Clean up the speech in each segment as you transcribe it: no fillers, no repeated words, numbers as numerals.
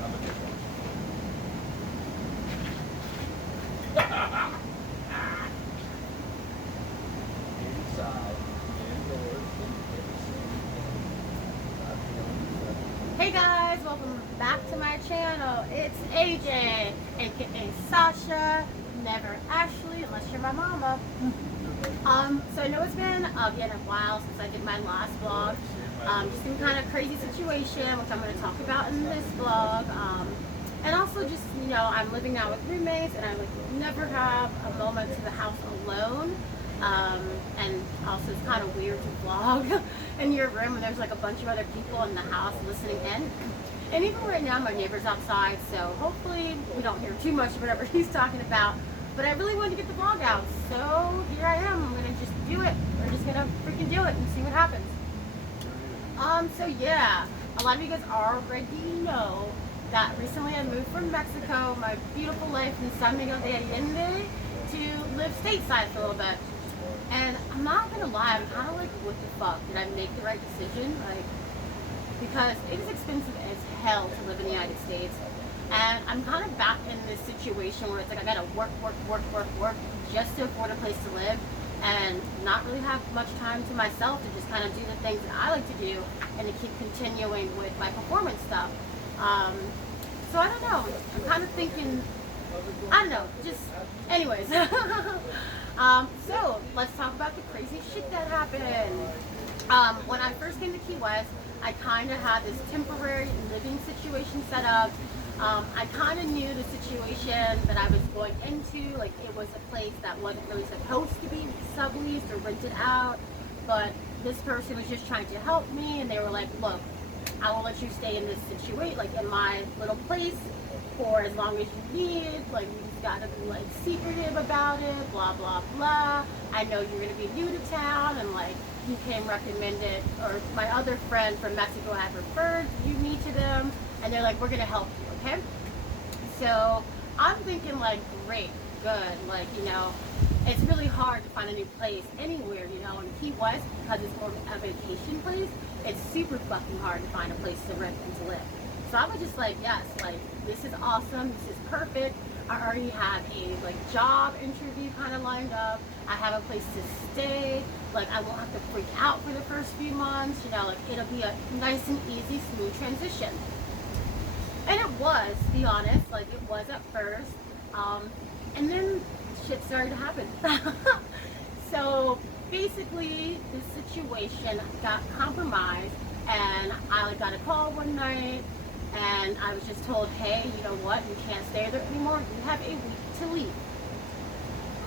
Hey guys, welcome back to my channel. It's AJ, aka Sasha, never Ashley, unless you're my mama. So I know it's been again a while since I did my last vlog. Just some kind of crazy situation, which I'm going to talk about in this vlog. And also just, you know, I'm living now with roommates, and I like never have a moment to the house alone. And also it's kind of weird to vlog in your room when there's like a bunch of other people in the house listening in. And even right now my neighbor's outside, so hopefully we don't hear too much of whatever he's talking about. But I really wanted to get the vlog out, so here I am. I'm gonna just do it. We're just gonna freaking do it and see what happens. So yeah, a lot of you guys already know that recently I moved from Mexico, my beautiful life in San Miguel de Allende, to live stateside for a little bit. And I'm not gonna lie, I'm kind of like, what the fuck? Did I make the right decision? Like, because it is expensive as hell to live in the United States. And I'm kind of back in this situation where it's like I gotta work just to afford a place to live and not really have much time to myself to just kind of do the things that I like to do and to keep continuing with my performance stuff. So I don't know, I'm kind of thinking, I don't know, just anyways. So let's talk about the crazy shit that happened. When I first came to Key West, I kind of had this temporary living situation set up. I kind of knew the situation that I was going into, like it was a place that wasn't really supposed to be subleased or rented out, but this person was just trying to help me, and they were like, look, I will let you stay in this situation, like in my little place, for as long as you need, like you just gotta be like secretive about it, blah blah blah. I know you're gonna be new to town, and like you came recommended, or my other friend from Mexico had referred me to them, and they're like, we're gonna help you, okay? So I'm thinking like, great, good, like, you know, it's really hard to find a new place anywhere, you know, in Key West, because it's more of a vacation place. It's super fucking hard to find a place to rent and to live. So I was just like, yes, like, this is awesome, this is perfect. I already have a like job interview kind of lined up. I have a place to stay. Like, I won't have to freak out for the first few months, you know, like it'll be a nice and easy, smooth transition. And it was, to be honest, like it was at first. And then shit started to happen. So basically the situation got compromised, and I got a call one night, and I was just told, hey, you know what, you can't stay there anymore, you have a week to leave.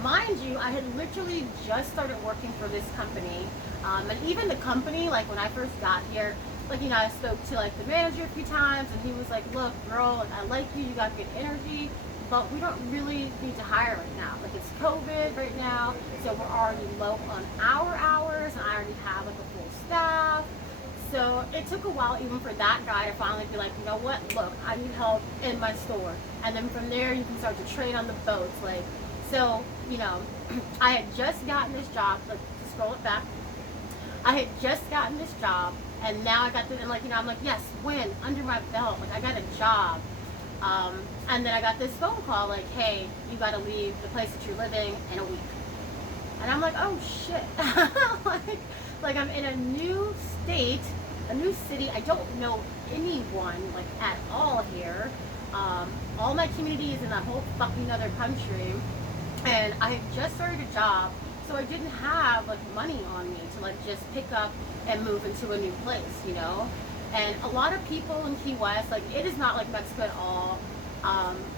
Mind you, I had literally just started working for this company, and even the company, like when I first got here, like, you know, I spoke to like the manager a few times, and he was like, look girl, like, I like you, you got good energy, but we don't really need to hire right now. Like, it's COVID right now, so we're already low on our hours, and I already have like a full staff. So it took a while even for that guy to finally be like, you know what, look, I need help in my store. And then from there you can start to trade on the boats. Like, so, you know, I had just gotten this job, like, to scroll it back, I had just gotten this job, and now I got the, and like, you know, I'm like, yes, win, under my belt, like I got a job. And then I got this phone call like, hey, you gotta leave the place that you're living in a week. And I'm like, oh shit. like I'm in a new state, a new city. I don't know anyone like at all here. All my community is in a whole fucking other country, and I had just started a job, so I didn't have like money on me to like just pick up and move into a new place, you know. And a lot of people in Key West, like, it is not like Mexico at all,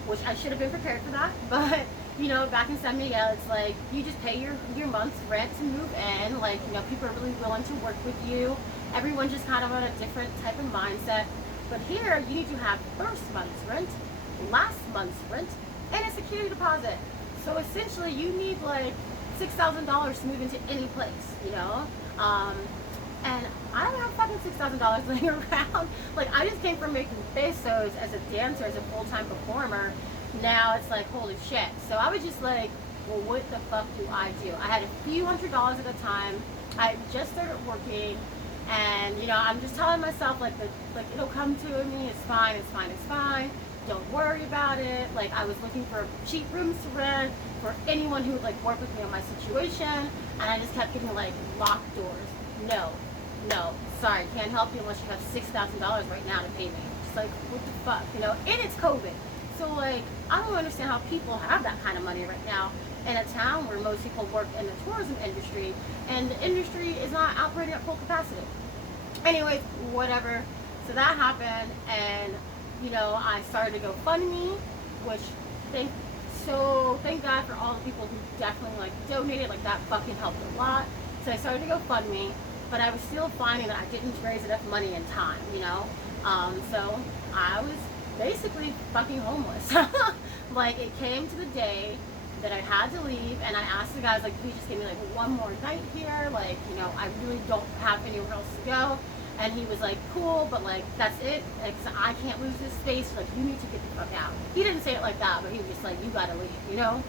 which I should have been prepared for that. But, you know, back in San Miguel, it's like, you just pay your month's rent to move in. Like, you know, people are really willing to work with you. Everyone's just kind of on a different type of mindset. But here, you need to have first month's rent, last month's rent, and a security deposit. So essentially, you need like $6,000 to move into any place, you know? And I don't have fucking $6,000 laying around. Like, I just came from making pesos as a dancer, as a full-time performer. Now it's like, holy shit. So I was just like, well, what the fuck do? I had a few $100s at the time. I just started working, and And, you know, I'm just telling myself, like, it'll come to me, it's fine, it's fine, it's fine. Don't worry about it. Like, I was looking for cheap rooms to rent for anyone who would, like, work with me on my situation. And I just kept getting, like, locked doors. No, sorry, can't help you unless you have $6,000 right now to pay me. Just like, what the fuck, you know? And it's COVID. So, like, I don't understand how people have that kind of money right now in a town where most people work in the tourism industry, and the industry is not operating at full capacity. Anyway, whatever. So that happened, and, you know, I started to GoFundMe, which thank God for all the people who definitely, like, donated. Like, that fucking helped a lot. So I started to GoFundMe, but I was still finding that I didn't raise enough money in time, you know? So I was basically fucking homeless. Like, it came to the day that I had to leave, and I asked the guys, like, please just give me, like, one more night here. Like, you know, I really don't have anywhere else to go. And he was like, cool, but, like, that's it. Like, so I can't lose this space. Like, you need to get the fuck out. He didn't say it like that, but he was just like, you gotta leave, you know?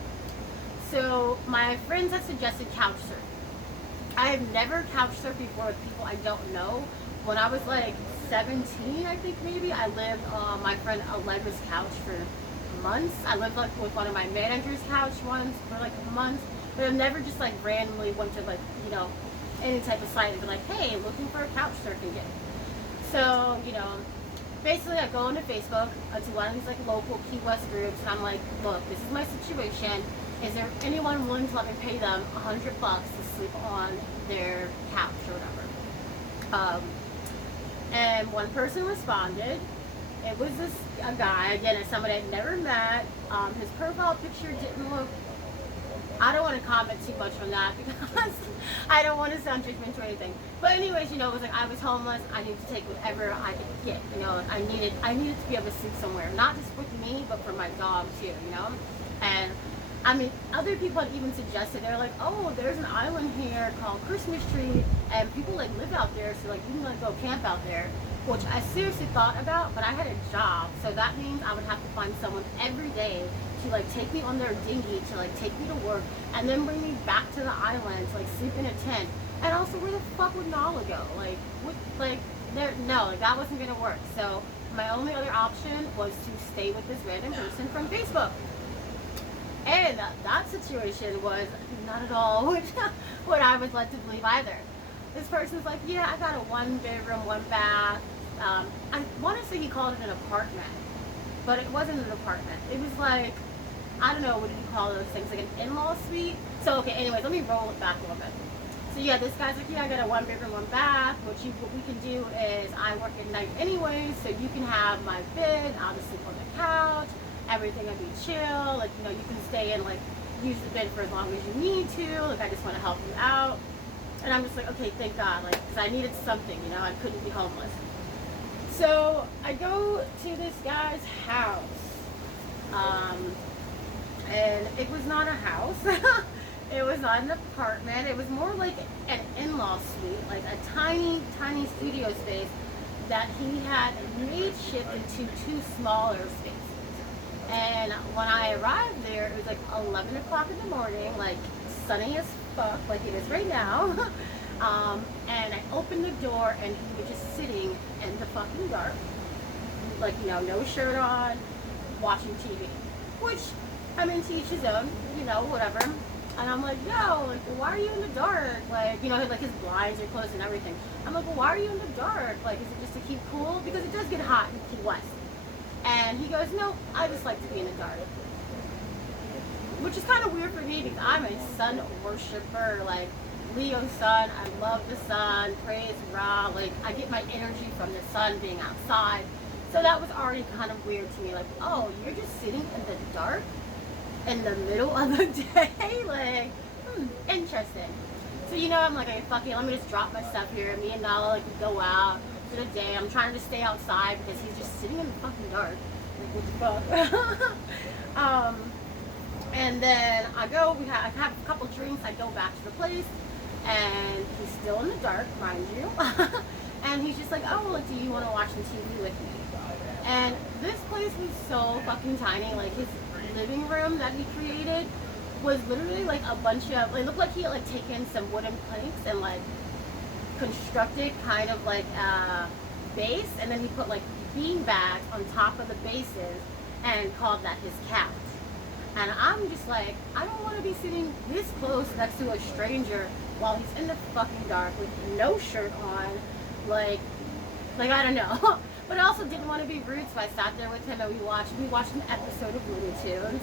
So my friends had suggested couch surfing. I have never couch surfed before with people I don't know. When I was like 17, I think maybe, I lived on my friend Allegra's couch for months. I lived like with one of my manager's couch once for like months, but I've never just like randomly went to like, you know, any type of site and be like, hey, looking for a couch surfing gig. So, you know, basically I go into Facebook to one of these like local Key West groups, and I'm like, look, this is my situation. Is there anyone willing to let me pay them $100 to sleep on their couch or whatever? And one person responded. It was a guy, again, it's somebody I'd never met. His profile picture didn't look, I don't want to comment too much on that because I don't want to sound judgmental or anything. But anyways, you know, it was like, I was homeless. I needed to take whatever I could get, you know. I needed to be able to sleep somewhere, not just with me, but for my dog too, you know. And I mean, other people had even suggested, they're like, oh, there's an island here called Christmas Tree, and people like live out there, so like you can like go camp out there, which I seriously thought about, but I had a job, so that means I would have to find someone every day to like take me on their dinghy to like take me to work, and then bring me back to the island to like sleep in a tent. And also, where the fuck would Nala go? Like, no, like that wasn't gonna work. So my only other option was to stay with this random person from Facebook. And that situation was not at all what I was led to believe either. This person's like, yeah, I got a 1-bedroom, 1-bath. I want to say he called it an apartment, but it wasn't an apartment. It was like, I don't know, what do you call those things? Like an in-law suite? So, okay, anyways, let me roll it back a little bit. So, yeah, this guy's like, yeah, I got a 1-bedroom, 1-bath. What we can do is I work at night anyway, so you can have my bed. I'll just sleep on the couch. Everything will be chill. Like, you know, you can stay and, like, use the bed for as long as you need to. Like, I just want to help you out. And I'm just like, okay, thank God. Like, because I needed something, you know. I couldn't be homeless. So, I go to this guy's house. And it was not a house. It was not an apartment. It was more like an in-law suite. Like a tiny, tiny studio space that he had made shift into 2 smaller spaces. And when I arrived there, it was like 11 o'clock in the morning, like sunny as fuck, like it is right now. And I opened the door, and he was just sitting in the fucking dark, like, you know, no shirt on, watching TV. Which, I mean, to each his own, you know, whatever. And I'm like, yo, like, why are you in the dark? Like, you know, like his blinds are closed and everything. I'm like, well, why are you in the dark? Like, is it just to keep cool? Because it does get hot in Key West. And he goes, no, I just like to be in the dark. Which is kind of weird for me because I'm a sun worshiper, like Leo sun. I love the sun, praise Ra. Like, I get my energy from the sun being outside. So that was already kind of weird to me. Like, oh, you're just sitting in the dark in the middle of the day? Like, interesting. So, you know, I'm like, okay, fuck it, let me just drop my stuff here. Me and Nala, like, we go out for the day. I'm trying to stay outside because he's just sitting in the fucking dark. Like, what the fuck? And then I have a couple drinks. I go back to the place, and he's still in the dark, mind you. And he's just like, oh, like, do you want to watch some TV with me? And this place was so fucking tiny. Like, his living room that he created was literally like a bunch of, it looked like he had like taken some wooden planks and like constructed kind of like a base, and then he put like bean bags on top of the bases and called that his couch. And I'm just like, I don't want to be sitting this close next to a stranger while he's in the fucking dark with no shirt on. Like I don't know. But I also didn't want to be rude, so I sat there with him and we watched an episode of Looney Tunes.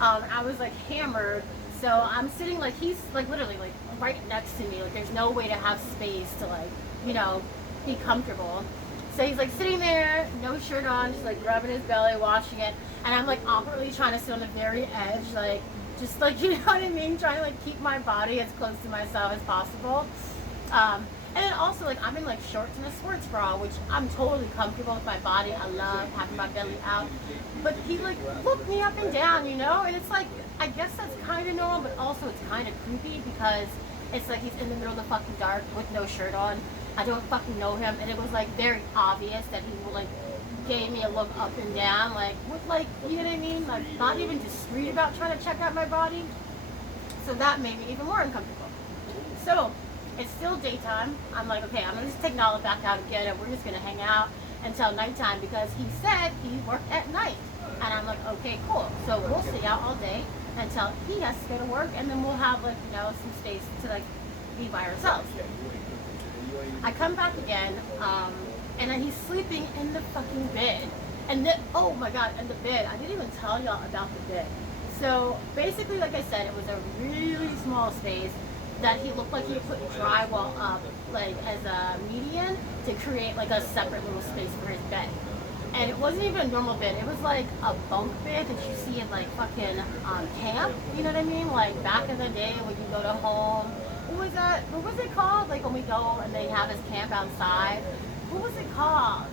I was like hammered, so I'm sitting like he's like literally like right next to me. Like there's no way to have space to like, you know, be comfortable. So he's like sitting there, no shirt on, just like rubbing his belly, watching it, and I'm like awkwardly trying to sit on the very edge, like just like, you know what I mean, trying to like keep my body as close to myself as possible. And then also, like, I'm in, like, shorts and a sports bra, which I'm totally comfortable with my body. I love having my belly out. But he, like, looked me up and down, you know? And it's like, I guess that's kind of normal, but also it's kind of creepy because it's like he's in the middle of the fucking dark with no shirt on. I don't fucking know him. And it was, like, very obvious that he, like, gave me a look up and down, like, with, like, you know what I mean? Like, not even discreet about trying to check out my body. So that made me even more uncomfortable. So it's still daytime. I'm like, okay, I'm gonna just take Nala back out again and we're just gonna hang out until nighttime because he said he worked at night. And I'm like, okay, cool. So we'll stay out all day until he has to go to work, and then we'll have, like, you know, some space to like be by ourselves. I come back again, and then he's sleeping in the fucking bed. And then, oh my god, and the bed, I didn't even tell y'all about the bed. So basically, like I said, it was a really small space that he looked like he had put drywall up, like, as a median to create, like, a separate little space for his bed. And it wasn't even a normal bed. It was, like, a bunk bed that you see in, like, fucking camp. You know what I mean? Like, back in the day when you go to home. What was that? What was it called? Like, when we go and they have us camp outside. What was it called?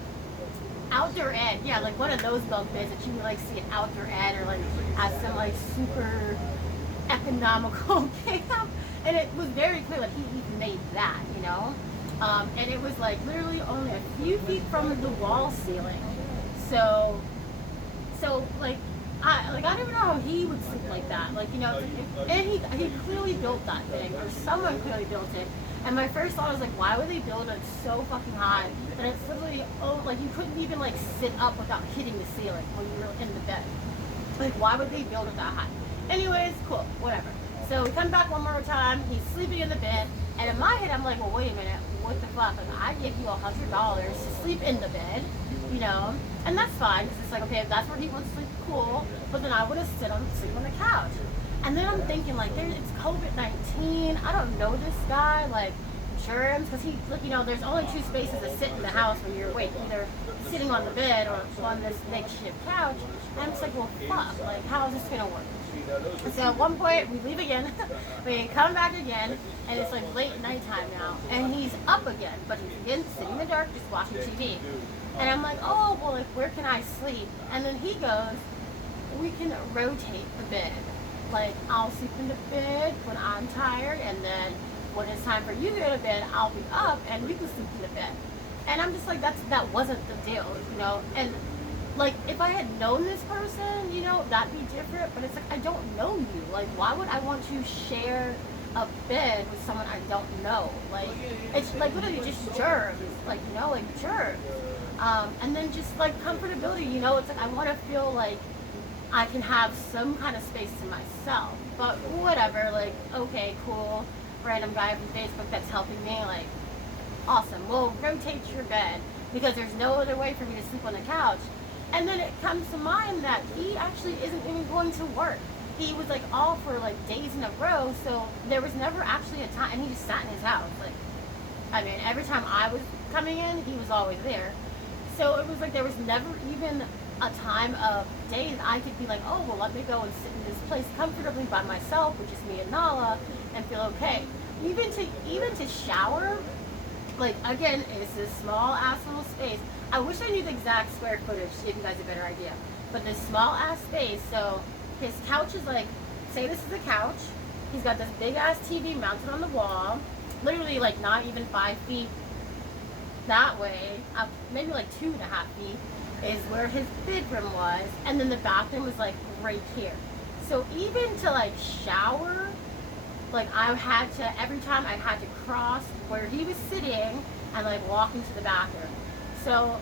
Outdoor Ed. Yeah, like, one of those bunk beds that you would, like, see at Outdoor Ed or, like, at some, like, super economical camp. And it was very clear that he made that, you know? And it was like literally only a few feet from the wall ceiling. So like I don't even know how he would sleep like that. Like, you know, and he clearly built that thing, or someone clearly built it. And my first thought was like, why would they build it so fucking high that it's literally, oh, like you couldn't even like sit up without hitting the ceiling when you were in the bed. Like, why would they build it that high? Anyways, cool, whatever. So we come back one more time, he's sleeping in the bed, and in my head I'm like, well, wait a minute, what the fuck? Like, I give you $100 to sleep in the bed, you know? And that's fine, because it's like, okay, if that's where he wants to sleep, cool, but then I would have sleep on the couch. And then I'm thinking, like, it's COVID-19, I don't know this guy, like, germs, because he, like, you know, there's only 2 spaces to sit in the house when you're awake, either sitting on the bed or on this makeshift couch. And I'm just like, well, fuck, like, how is this gonna work? So at one point, we leave again, we come back again, and it's like late nighttime now, and he's up again, but he's again sitting in the dark, just watching TV. And I'm like, oh, well, like, where can I sleep? And then he goes, we can rotate the bed. Like, I'll sleep in the bed when I'm tired, and then when it's time for you to go to bed, I'll be up, and you can sleep in the bed. And I'm just like, that wasn't the deal, you know? And like, if I had known this person, you know, that'd be different, but it's like, I don't know you. Like, why would I want to share a bed with someone I don't know? Like, it's like literally just germs, like, you know, like germs. And then just like comfortability, you know, it's like, I want to feel like I can have some kind of space to myself. But whatever, like, okay, cool, random guy from Facebook that's helping me, like, awesome, we'll rotate your bed because there's no other way for me to sleep on the couch. And then it comes to mind that he actually isn't even going to work. He was like off for like days in a row, so there was never actually a time, and he just sat in his house. Like, I mean, every time I was coming in, he was always there. So it was like there was never even a time of day that I could be like, oh, well, let me go and sit in this place comfortably by myself, which is me and Nala, and feel okay. Even to shower, like, again, it's this small ass little space. I wish I knew the exact square footage to give you guys a better idea. But this small ass space, so his couch is like, say this is a couch. He's got this big ass TV mounted on the wall, literally like not even 5 feet that way, maybe like 2.5 feet is where his bedroom was, and then the bathroom was like right here. So even to like shower, Like I had to, every time I had to cross where he was sitting and like walk into the bathroom. So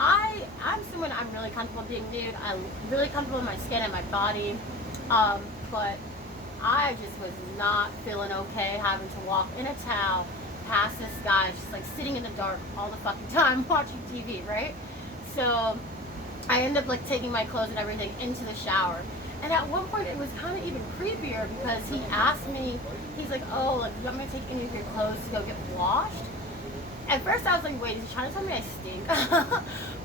I'm someone, I'm really comfortable being nude. I'm really comfortable in my skin and my body. But I just was not feeling okay having to walk in a towel past this guy just like sitting in the dark all the fucking time watching TV, right? So I ended up like taking my clothes and everything into the shower. And at one point it was kind of even creepier because he asked me, he's like, oh, like, you want me to take any of your clothes to go get washed? At first I was like, wait, is he trying to tell me I stink?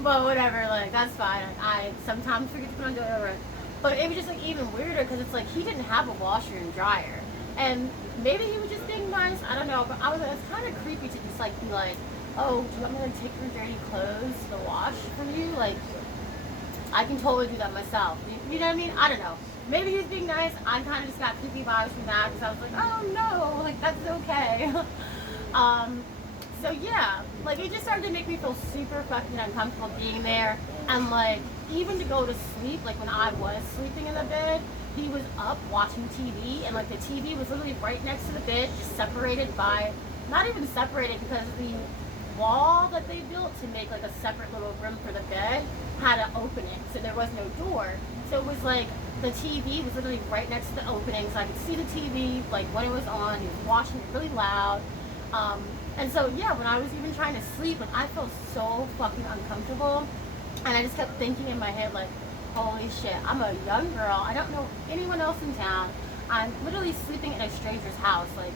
But whatever, like, that's fine. I sometimes forget to put on deodorant. But it was just like even weirder because it's like he didn't have a washer and dryer. And maybe he was just being nice, I don't know. But it's kind of creepy to just like be like, oh, do you want me to take your dirty clothes to wash for you? Like, I can totally do that myself. You know what I mean? I don't know. Maybe he was being nice. I kind of just got creepy vibes from that because I was like, oh no, like that's okay. So yeah, like it just started to make me feel super fucking uncomfortable being there. And like even to go to sleep, like when I was sleeping in the bed, he was up watching TV, and like the TV was literally right next to the bed, just separated by, not even separated because the wall that they built to make like a separate little room for the bed had an opening, so there was no door. So it was like the TV was literally right next to the opening, so I could see the TV like when it was on. He was watching it really loud. And so yeah, when I was even trying to sleep, like I felt so fucking uncomfortable, and I just kept thinking in my head like, holy shit, I'm a young girl, I don't know anyone else in town, I'm literally sleeping in a stranger's house, like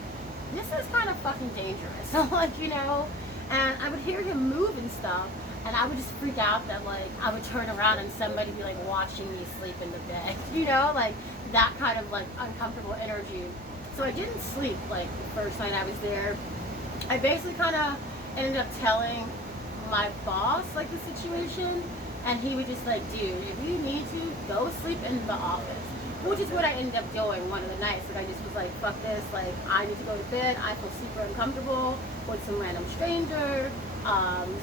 this is kind of fucking dangerous. Like, you know, and I would hear him move and stuff, and I would just freak out that like I would turn around and somebody be like watching me sleep in the bed, you know, like that kind of like uncomfortable energy. So I didn't sleep like the first night I was there. I basically kind of ended up telling my boss like the situation, and he would just like, dude, if you need to, go sleep in the office, which is what I ended up doing one of the nights. Like I just was like, fuck this, like I need to go to bed, I feel super uncomfortable with some random stranger.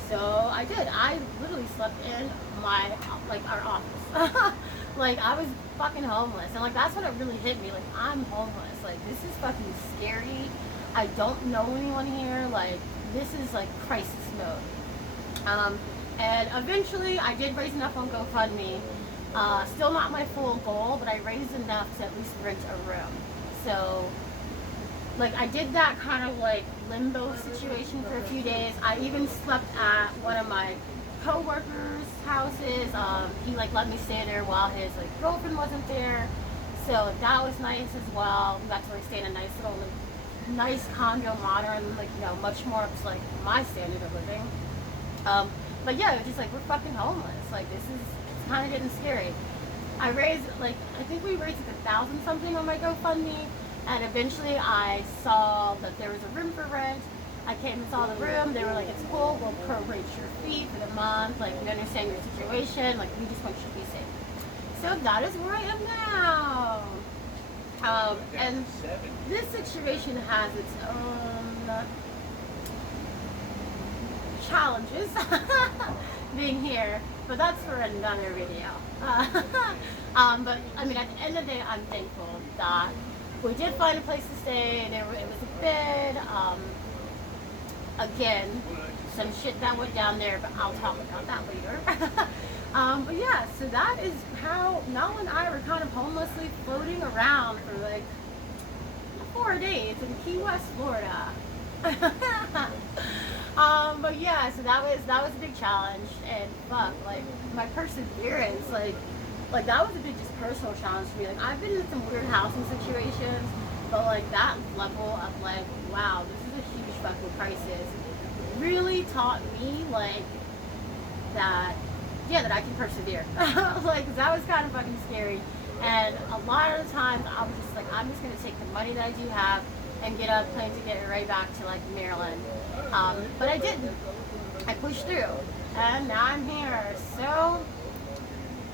So I did. I literally slept in my, like our office. Like I was fucking homeless, and like that's when it really hit me, like I'm homeless, like this is fucking scary. I don't know anyone here, like this is like crisis mode. And eventually I did raise enough on GoFundMe. Still not my full goal, but I raised enough to at least rent a room. So like I did that kind of like limbo situation for a few days. I even slept at one of my co-workers' houses. He like let me stay there while his like girlfriend wasn't there. So that was nice as well. We got to like stay in a nice little nice condo, modern, like, you know, much more up to like my standard of living. But yeah, it was just like we're fucking homeless. Like this is, it's kind of getting scary. I raised like, I think we raised like 1,000 something on my GoFundMe, and eventually I saw that there was a room for rent. I came and saw the room. They were like, it's cool, we'll prorate your fee for the month. Like we understand your situation. Like we just want you to be safe. So that is where I am now. And this situation has its own challenges being here, but that's for another video. But I mean, at the end of the day, I'm thankful that we did find a place to stay. It was a bed. Again, some shit that went down there, but I'll talk about that later. But yeah, so that is how Mel and I were kind of homelessly floating around for like 4 days in Key West, Florida. But yeah, so that was a big challenge, and fuck, like my perseverance, like that was a big just personal challenge for me. Like I've been in some weird housing situations, but like that level of like, wow, this is a huge fucking crisis, really taught me like that. Yeah, that I can persevere. Like, that was kind of fucking scary. And a lot of the times I was just like, I'm just gonna take the money that I do have and get up, plan to get it right back to like Maryland. But I didn't. I pushed through, and now I'm here. So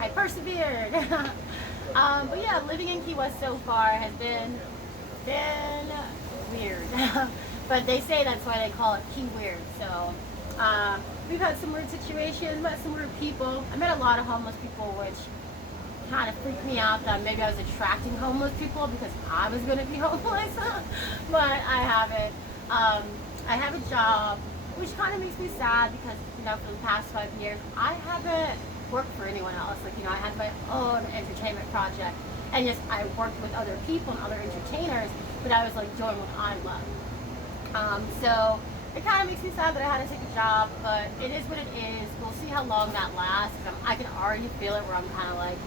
I persevered. But yeah, living in Key West so far has been weird. But they say that's why they call it Key Weird. So we've had some weird situations, met some weird people. I met a lot of homeless people, which kind of freaked me out that maybe I was attracting homeless people because I was going to be homeless, but I haven't. I have a job, which kind of makes me sad because, you know, for the past 5 years, I haven't worked for anyone else. Like, you know, I had my own entertainment project, and yes, I worked with other people and other entertainers, but I was like doing what I love. So it kind of makes me sad that I had to take a job, but it is what it is. We'll see how long that lasts. I can already feel it where I'm kind of like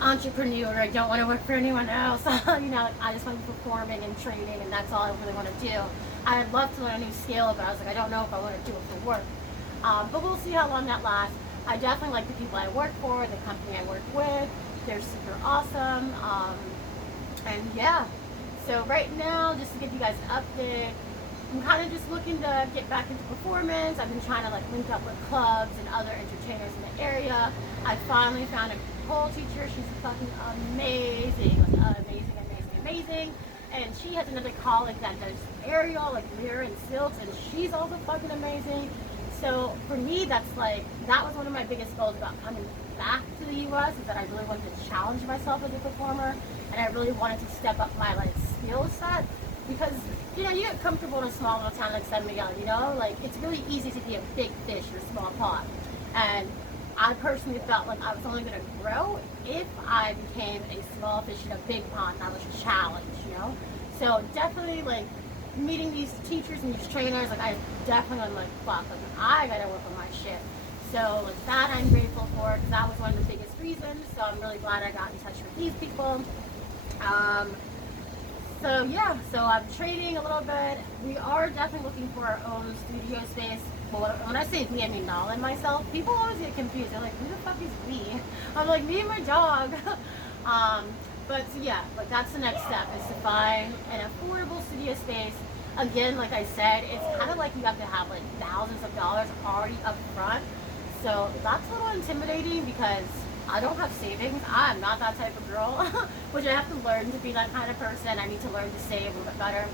entrepreneur. I don't want to work for anyone else. You know, like, I just want to be performing and training, and that's all I really want to do. I'd love to learn a new skill, but I was like, I don't know if I want to do it for work. But we'll see how long that lasts. I definitely like the people I work for, the company I work with. They're super awesome. And yeah, so right now, just to give you guys an update, I'm kind of just looking to get back into performance. I've been trying to like link up with clubs and other entertainers in the area. I finally found a pole teacher. She's fucking amazing, like amazing. And she has another colleague that does aerial, like mirror and silks, and she's also fucking amazing. So for me, that's like, that was one of my biggest goals about coming back to the US, is that I really wanted to challenge myself as a performer, and I really wanted to step up my like skill set, because, you know, you get comfortable in a small little town like San Miguel, you know, like it's really easy to be a big fish in a small pond. And I personally felt like I was only going to grow if I became a small fish in a big pond and I was challenged, you know. So definitely like meeting these teachers and these trainers, like I definitely am like, fuck, like I gotta work on my shit. So like that I'm grateful for, because that was one of the biggest reasons. So I'm really glad I got in touch with these people. So yeah, so I'm training a little bit. We are definitely looking for our own studio space. Well, when I say we, I mean Nala and myself. People always get confused. They're like, who the fuck is we? I'm like, me and my dog. But so yeah, like that's the next step, is to find an affordable studio space. Again, like I said, it's kind of like you have to have like thousands of dollars already up front. So that's a little intimidating because I don't have savings. I'm not that type of girl, which I have to learn to be that kind of person. I need to learn to save a little bit better.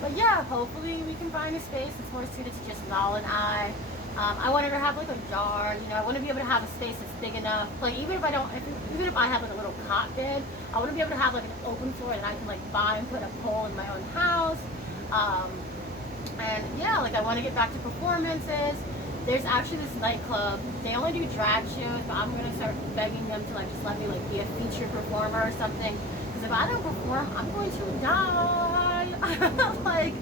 But yeah, hopefully we can find a space that's more suited to just Nala and I. I wanted to have like a yard, you know, I want to be able to have a space that's big enough. Like even if I have like a little cot bed, I want to be able to have like an open floor that I can like buy and put a pole in my own house. And yeah, like I want to get back to performances. There's actually this nightclub. They only do drag shows, but I'm gonna start begging them to like just let me like be a featured performer or something. Because if I don't perform, I'm going to die. Like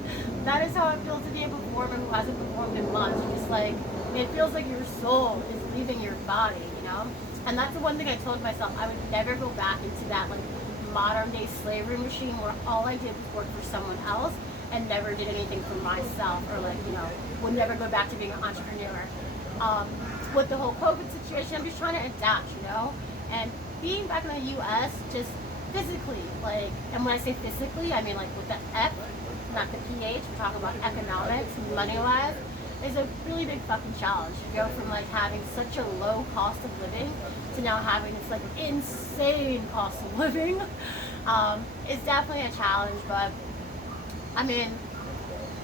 that is how it feels to be a performer who hasn't performed in months. Just like it feels like your soul is leaving your body, you know. And that's the one thing I told myself. I would never go back into that like modern day slavery machine where all I did was work for someone else and never did anything for myself, or like, you know, would never go back to being an entrepreneur. With the whole COVID situation, I'm just trying to adapt, you know? And being back in the US, just physically, like, and when I say physically, I mean like with the F, not the PH, we're talking about economics, money-wise, is a really big fucking challenge. You go from like having such a low cost of living to now having this like insane cost of living. It's definitely a challenge, but I mean,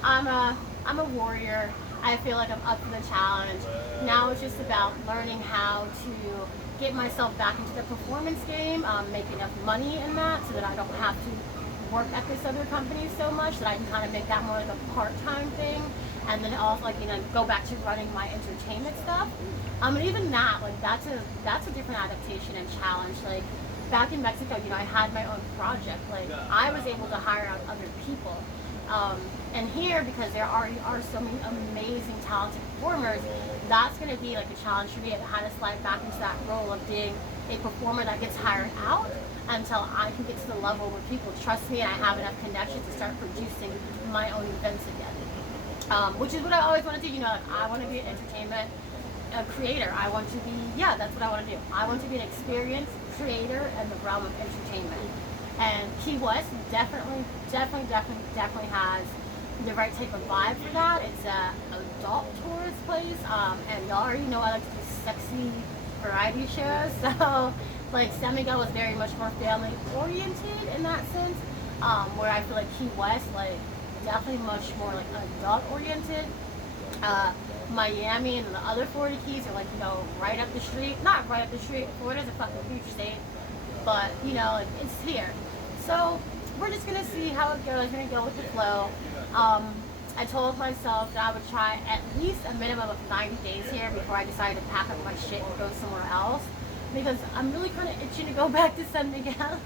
I'm a warrior. I feel like I'm up for the challenge. Now it's just about learning how to get myself back into the performance game, make enough money in that so that I don't have to work at this other company so much, that I can kind of make that more like a part-time thing, and then also like, you know, go back to running my entertainment stuff. And even that, like that's a different adaptation and challenge. Like back in Mexico, you know, I had my own project. Like I was able to hire out other people. And here, because there already are so many amazing, talented performers, that's going to be like a challenge for me of how to slide back into that role of being a performer that gets hired out until I can get to the level where people trust me and I have enough connections to start producing my own events again. Which is what I always want to do. You know, like I want to be an entertainment creator. I want to be, yeah, that's what I want to do. I want to be an experienced creator in the realm of entertainment. And Key West definitely has the right type of vibe for that. It's a adult tourist place, and y'all already know I like to do sexy variety shows. So, like San Miguel was very much more family oriented in that sense, where I feel like Key West, like definitely much more like adult oriented. Miami and the other Florida Keys are like, you know, right up the street. Not right up the street. Florida's a fucking huge state, but you know, like, it's here. So we're just gonna see how it goes. We're gonna go with the flow. I told myself that I would try at least a minimum of 90 days here before I decided to pack up my shit and go somewhere else, because I'm really kind of itching to go back to San Miguel,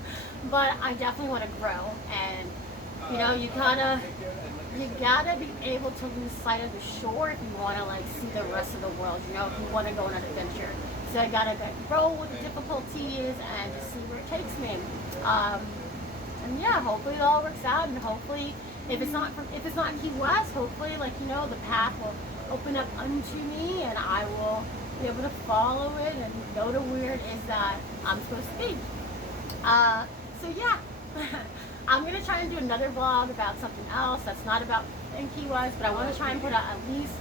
but I definitely want to grow, and you know, you gotta be able to lose sight of the shore if you want to like see the rest of the world. You know, if you want to go on an adventure, so I gotta roll with the difficulties and just see where it takes me. And yeah, hopefully it all works out, and hopefully if it's not in Key West, hopefully, like, you know, the path will open up unto me and I will be able to follow it and go to where it is that I'm supposed to be. So yeah, I'm gonna try and do another vlog about something else that's not about in Key West, but I want to try and put out at least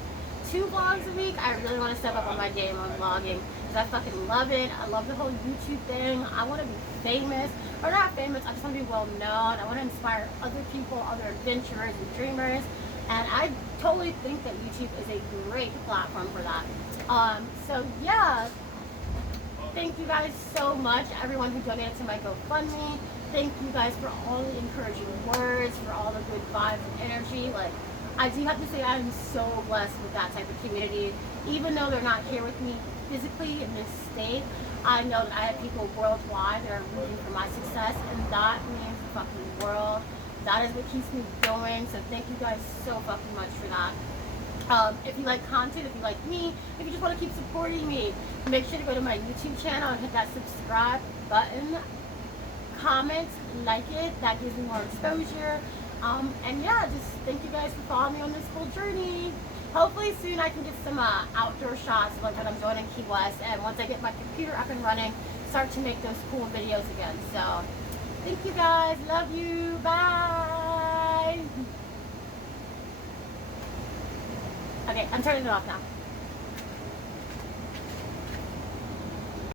2 vlogs a week. I really want to step up on my game on vlogging because I fucking love it. I love the whole YouTube thing. I want to be famous, or not famous, I just want to be well known. I want to inspire other people, other adventurers and dreamers, and I totally think that YouTube is a great platform for that. So yeah, thank you guys so much, everyone who donated to my GoFundMe. Thank you guys for all the encouraging words, for all the good vibes and energy. Like, I do have to say I am so blessed with that type of community. Even though they're not here with me physically in this state, I know that I have people worldwide that are rooting for my success, and that means the fucking world. That is what keeps me going, so thank you guys so fucking much for that. If you like content, if you like me, if you just want to keep supporting me, make sure to go to my YouTube channel and hit that subscribe button. Comment, like it, that gives me more exposure. And yeah, just thank you guys for following me on this whole journey. Hopefully soon I can get some outdoor shots like when I'm doing in Key West, and once I get my computer up and running, start to make those cool videos again. So thank you guys, love you, bye. Okay, I'm turning it off now.